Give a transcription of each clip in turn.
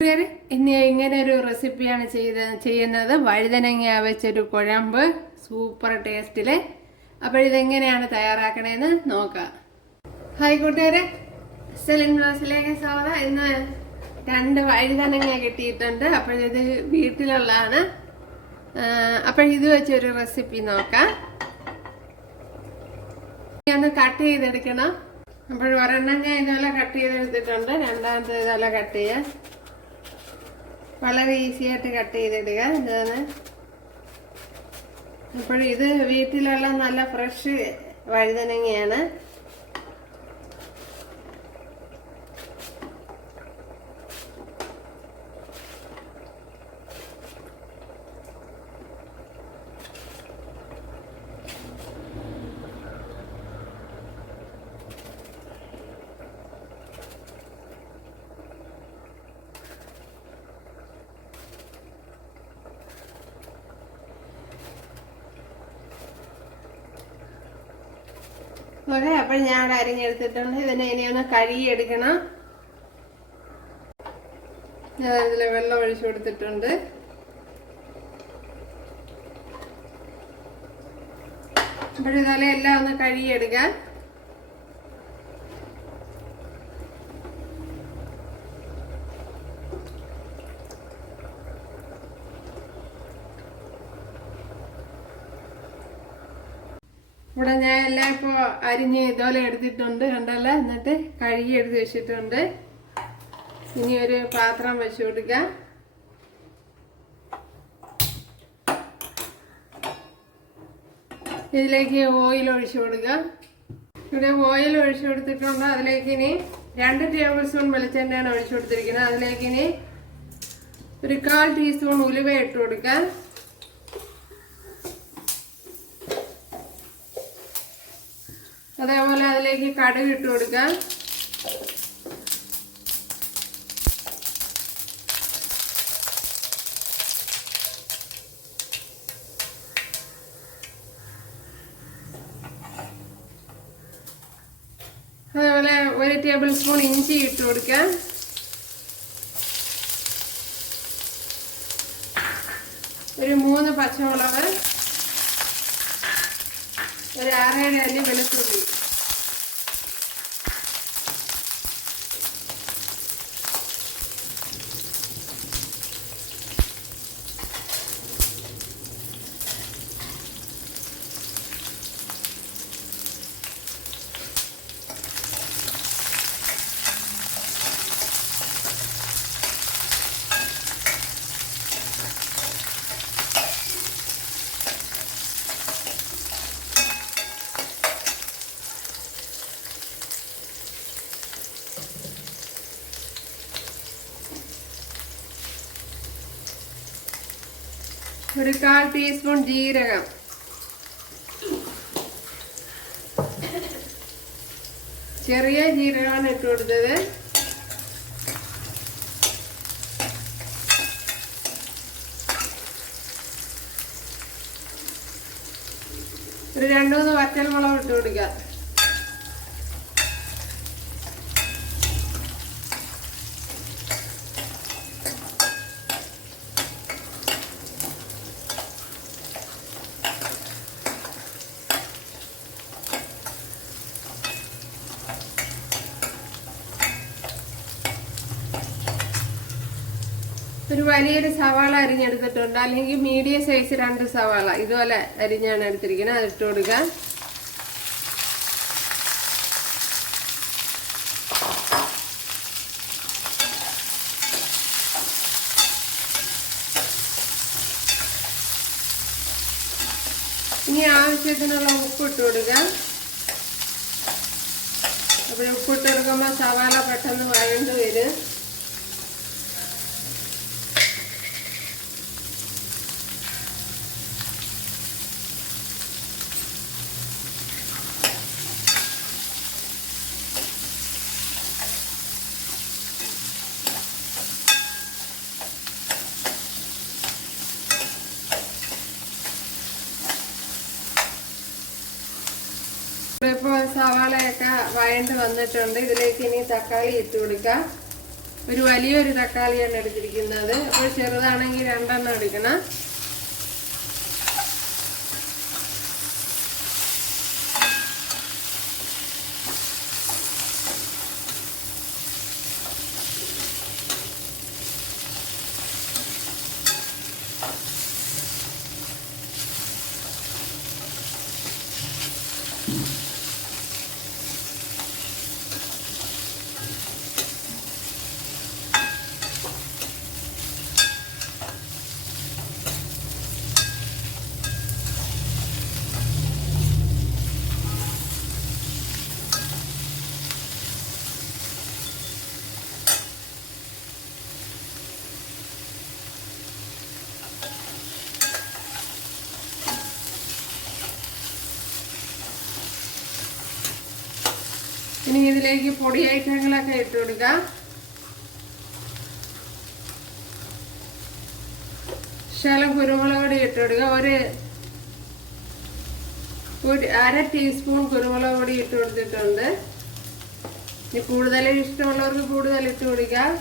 ഇനി ഇങ്ങനെ ഒരു റെസിപ്പിയാണ് ചെയ്യുന്നത്. വഴുതനങ്ങ വെച്ചൊരു കുഴമ്പ്, സൂപ്പർ ടേസ്റ്റില്. അപ്പോൾ ഇതെങ്ങനെയാണ് തയ്യാറാക്കണേന്ന് നോക്കാം. ഹായ് കൂട്ടുകാരെ, സെലിൻ ബ്ലോഗ്സിലേക്ക് സ്വാഗതം. ഇന്ന് 2 വഴുതനങ്ങ കിട്ടിയിട്ടുണ്ട്. അപ്പോഴിത് വീട്ടിലുള്ളതാണ്. അപ്പോൾ ഇത് വെച്ചൊരു റെസിപ്പി നോക്കാം. ഒന്ന് കട്ട് ചെയ്തെടുക്കണം. അപ്പോൾ ഒരെണ്ണം ഞാൻ ഇതുപോലെ കട്ട് ചെയ്തെടുത്തിട്ടുണ്ട്. രണ്ടാമത്തെ ഇതുപോലെ കട്ട് ചെയ്യാം. വളരെ ഈസി ആയിട്ട് കട്ട് ചെയ്തിടുക. ഇതാണ്. അപ്പോൾ ഇത് വീട്ടിലുള്ള നല്ല ഫ്രഷ് വഴുതനങ്ങയാണ്. ഓക്കെ, അപ്പോൾ ഞാൻ അവിടെ അരിഞ്ഞെടുത്തിട്ടുണ്ട്. ഇതിനെ ഇനി ഒന്ന് കഴുകിയെടുക്കണം. ഞാൻ ഇതിൽ വെള്ളം ഒഴിച്ചു കൊടുത്തിട്ടുണ്ട്. അപ്പോൾ ഇതുപോലെ എല്ലാം ഒന്ന് കഴുകിയെടുക്കാം. ഇവിടെ ഞാൻ എല്ലാം ഇപ്പോൾ അരിഞ്ഞ് ഇതുപോലെ എടുത്തിട്ടുണ്ട്, കണ്ടല്ലോ. എന്നിട്ട് കഴുകി എടുത്ത് വെച്ചിട്ടുണ്ട്. ഇനി ഒരു പാത്രം വെച്ച് കൊടുക്കാം. ഇതിലേക്ക് ഓയിൽ ഒഴിച്ചു കൊടുക്കാം. ഇവിടെ ഓയിൽ ഒഴിച്ചു കൊടുത്തിട്ടുണ്ട്. അതിലേക്ക് ഇനി 2 ടേബിൾ സ്പൂൺ വെളിച്ചെണ്ണയാണ് ഒഴിച്ചു കൊടുത്തിരിക്കുന്നത്. അതിലേക്ക് ഇനി ഒരു 1/4 ടീസ്പൂൺ ഉലുവ ഇട്ട് കൊടുക്കാം. അതേപോലെ അതിലേക്ക് കടുക് ഇട്ട് കൊടുക്കാം. അതേപോലെ 1 ടേബിൾ സ്പൂൺ ഇഞ്ചി ഇട്ട് കൊടുക്കാം. ഒരു 3 പച്ചമുളക്, ഒരു 6-7 അല്ലി വെളുത്തുള്ളി. ഒരു 1/4 ടീസ്പൂൺ ജീരകം, ചെറിയ ജീരകമാണ് ഇട്ട് കൊടുത്തത്. ഒരു 2-3 വറ്റൽമുളക് ഇട്ട് കൊടുക്കുക. ഒരു വലിയൊരു സവാള അരിഞ്ഞെടുത്തിട്ടുണ്ട്, അല്ലെങ്കിൽ മീഡിയം സൈസ് 2 സവാള ഇതുപോലെ അരിഞ്ഞാണ് എടുത്തിരിക്കുന്നത്. അത് ഇട്ട് കൊടുക്കാം. ഇനി ആവശ്യത്തിനുള്ള ഉപ്പ് ഇട്ട് കൊടുക്കാം. അപ്പോൾ ഉപ്പിട്ട് കൊടുക്കുമ്പോൾ സവാള പെട്ടെന്ന് വഴണ്ട് വരും. ഇപ്പോൾ സവാളയൊക്കെ വഴണ്ട് വന്നിട്ടുണ്ട്. ഇതിലേക്ക് ഇനി തക്കാളി ഇട്ട് കൊടുക്കാം. ഒരു വലിയൊരു തക്കാളിയാണ് എടുത്തിരിക്കുന്നത്. അപ്പോൾ ചെറുതാണെങ്കിൽ 2 എണ്ണം എടുക്കണം. ഇനി ഇതിലേക്ക് പൊടി ഐറ്റങ്ങളൊക്കെ ഇട്ട് കൊടുക്കാം. ശകലം കുരുമുളക് പൊടി ഇട്ട് കൊടുക്കുക. ഒരു 1/2 ടീസ്പൂൺ കുരുമുളക് പൊടി ഇട്ട് കൊടുത്തിട്ടുണ്ട്. ഇനി കൂടുതൽ ഇഷ്ടമുള്ളവർക്ക് കൂടുതൽ ഇട്ട് കൊടുക്കാം.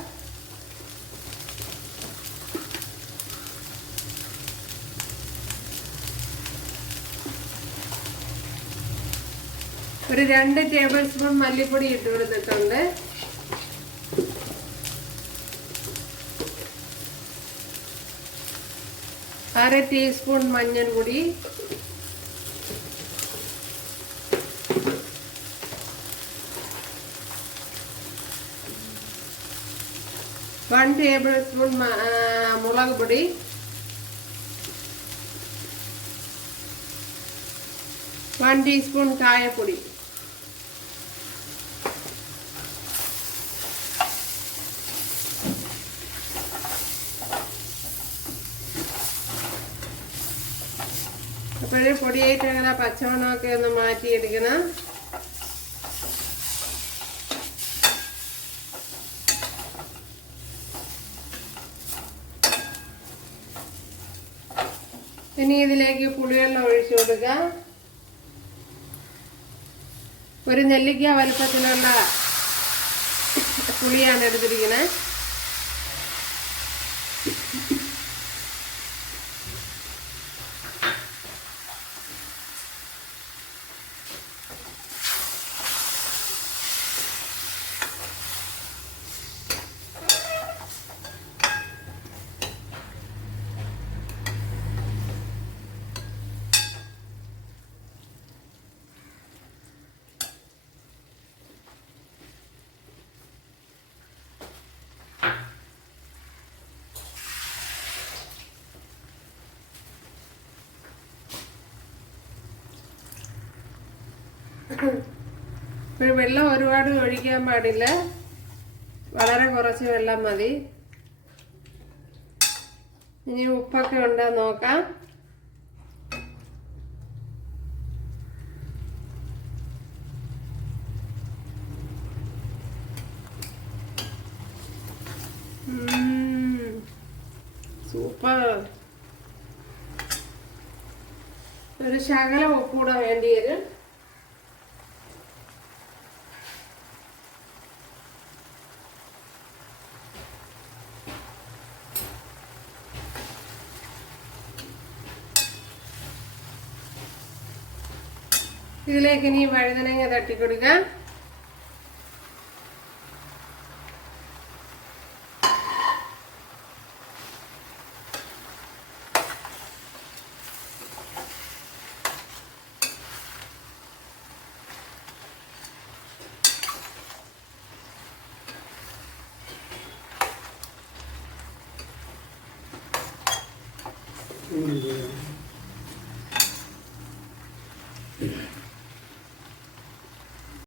ഒരു 2 ടേബിൾ സ്പൂൺ മല്ലിപ്പൊടി ഇട്ട് കൊടുത്തിട്ടുണ്ട്. അര ടീസ്പൂൺ മഞ്ഞൾപ്പൊടി, 1 ടേബിൾ സ്പൂൺ മുളക് പൊടി, 1 ടീസ്പൂൺ കായപ്പൊടി, അപ്പോഴേ പൊടിയായിട്ട് അങ്ങനെ പച്ചമണമൊക്കെ ഒന്ന് മാറ്റിയെടുക്കണം. ഇനി ഇതിലേക്ക് പുളിവെള്ളം ഒഴിച്ചു കൊടുക്കാം. ഒരു നെല്ലിക്ക വലുപ്പത്തിലുള്ള പുളിയാണ് എടുത്തിരിക്കുന്നത്. വെള്ളം ഒരുപാട് ഒഴിക്കാൻ പാടില്ല, വളരെ കുറച്ച് വെള്ളം മതി. ഇനി ഉപ്പൊക്കെ ഉണ്ടോ നോക്കാം. സൂപ്പർ. ഒരു ശകലം ഉപ്പൂടെ വേണ്ടി വരും. ഇതിലേക്ക് ഇനി വഴുതനങ്ങ തട്ടിക്കൊടുക്കാം.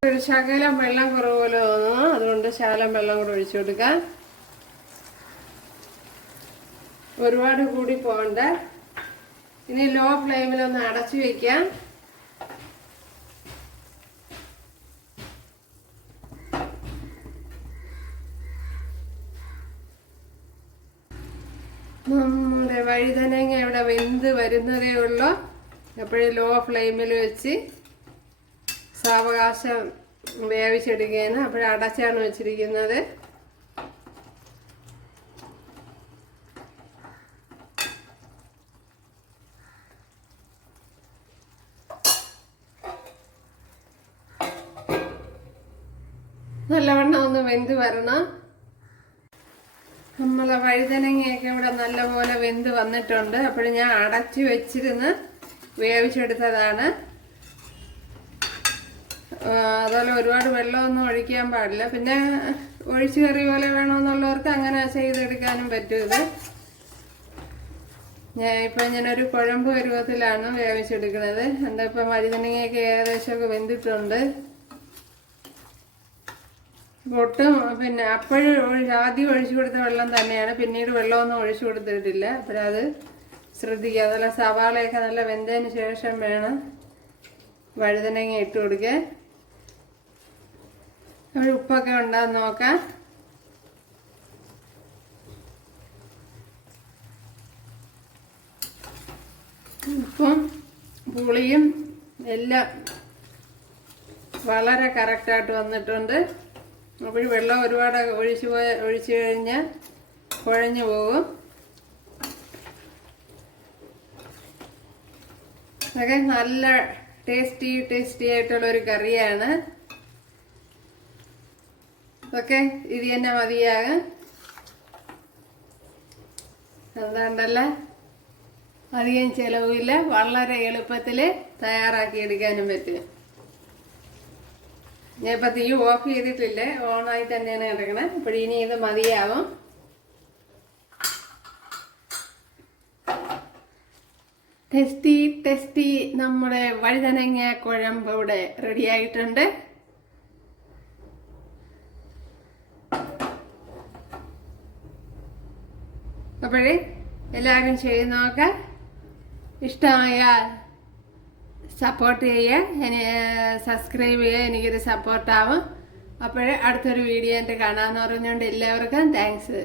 ഒരു ശകലം വെള്ളം കുറവ് പോലെ തോന്നുന്നു, അതുകൊണ്ട് ശകലം വെള്ളം കൂടെ ഒഴിച്ചു കൊടുക്കാം. ഒരുപാട് കൂടി പോകണ്ട. ഇനി ലോ ഫ്ലെയിമിലൊന്ന് അടച്ചു വയ്ക്കാം. നമ്മുടെ വഴുതനങ്ങ ഇവിടെ വെന്ത് വരുന്നതേ ഉള്ളൂ. എപ്പോഴും ലോ ഫ്ലെയിമിൽ വെച്ച് സാവകാശം വേവിച്ചെടുക്കുകയാണ്. അപ്പോഴടച്ചാണ് വെച്ചിരിക്കുന്നത്. നല്ലവണ്ണം ഒന്ന് വെന്ത് വരണം. നമ്മളെ വഴുതനങ്ങയൊക്കെ ഇവിടെ നല്ലപോലെ വെന്ത് വന്നിട്ടുണ്ട്. അപ്പോൾ ഞാൻ അടച്ചു വെച്ചിരുന്ന് വേവിച്ചെടുത്തതാണ്. അതുപോലെ ഒരുപാട് വെള്ളമൊന്നും ഒഴിക്കാൻ പാടില്ല. പിന്നെ ഒഴിച്ചു കറി പോലെ വേണമെന്നുള്ളവർക്ക് അങ്ങനെ ചെയ്തെടുക്കാനും പറ്റും. ഇത് ഇപ്പം ഞാനൊരു കുഴമ്പ് പരുവത്തിലാണ് വേവിച്ചെടുക്കുന്നത്. എന്താ ഇപ്പം വഴുതനങ്ങയൊക്കെ ഏകദേശമൊക്കെ വെന്തിട്ടുണ്ട്. ഒട്ടും പിന്നെ അപ്പോഴും ആദ്യം ഒഴിച്ചു കൊടുത്ത വെള്ളം തന്നെയാണ്, പിന്നീട് വെള്ളമൊന്നും ഒഴിച്ചു കൊടുത്തിട്ടില്ല. അപ്പോഴത് ശ്രദ്ധിക്കുക. അതുപോലെ സവാളയൊക്കെ നല്ല വെന്തതിന് ശേഷം വേണം വഴുതനങ്ങ ഇട്ട് കൊടുക്കാൻ. അപ്പോൾ ഉപ്പൊക്കെ ഉണ്ടാകുന്ന നോക്കാം. ഉപ്പും പുളിയും എല്ലാം വളരെ കറക്റ്റായിട്ട് വന്നിട്ടുണ്ട്. അപ്പോൾ വെള്ളം ഒരുപാട് ഒഴിച്ചു കഴിഞ്ഞാൽ കുഴഞ്ഞു പോകും. അതൊക്കെ നല്ല ടേസ്റ്റി ആയിട്ടുള്ളൊരു കറിയാണ്. ഓക്കെ, ഇത് തന്നെ മതിയാകും. എന്താണ്ടല്ലേ, അധികം ചിലവില്ല, വളരെ എളുപ്പത്തിൽ തയ്യാറാക്കിയെടുക്കാനും പറ്റും. ഞാൻ ഇപ്പം തീ ഓഫ് ചെയ്തിട്ടില്ല, ഓണായി തന്നെയാണ് കിടക്കണേ. അപ്പോൾ ഇനി ഇത് മതിയാവും. ടെസ്റ്റി നമ്മുടെ വഴുതനങ്ങ കുഴമ്പ് ഇവിടെ റെഡി ആയിട്ടുണ്ട്. അപ്പോഴേ എല്ലാവരും ചെയ്ത് നോക്കാം. ഇഷ്ടമായാൽ സപ്പോർട്ട് ചെയ്യുക, സബ്സ്ക്രൈബ് ചെയ്യുക. എനിക്കൊരു സപ്പോർട്ടാവും. അപ്പോഴേ അടുത്തൊരു വീഡിയോ ആയിട്ട് കാണാമെന്ന് പറഞ്ഞുകൊണ്ട് എല്ലാവർക്കും താങ്ക്സ്.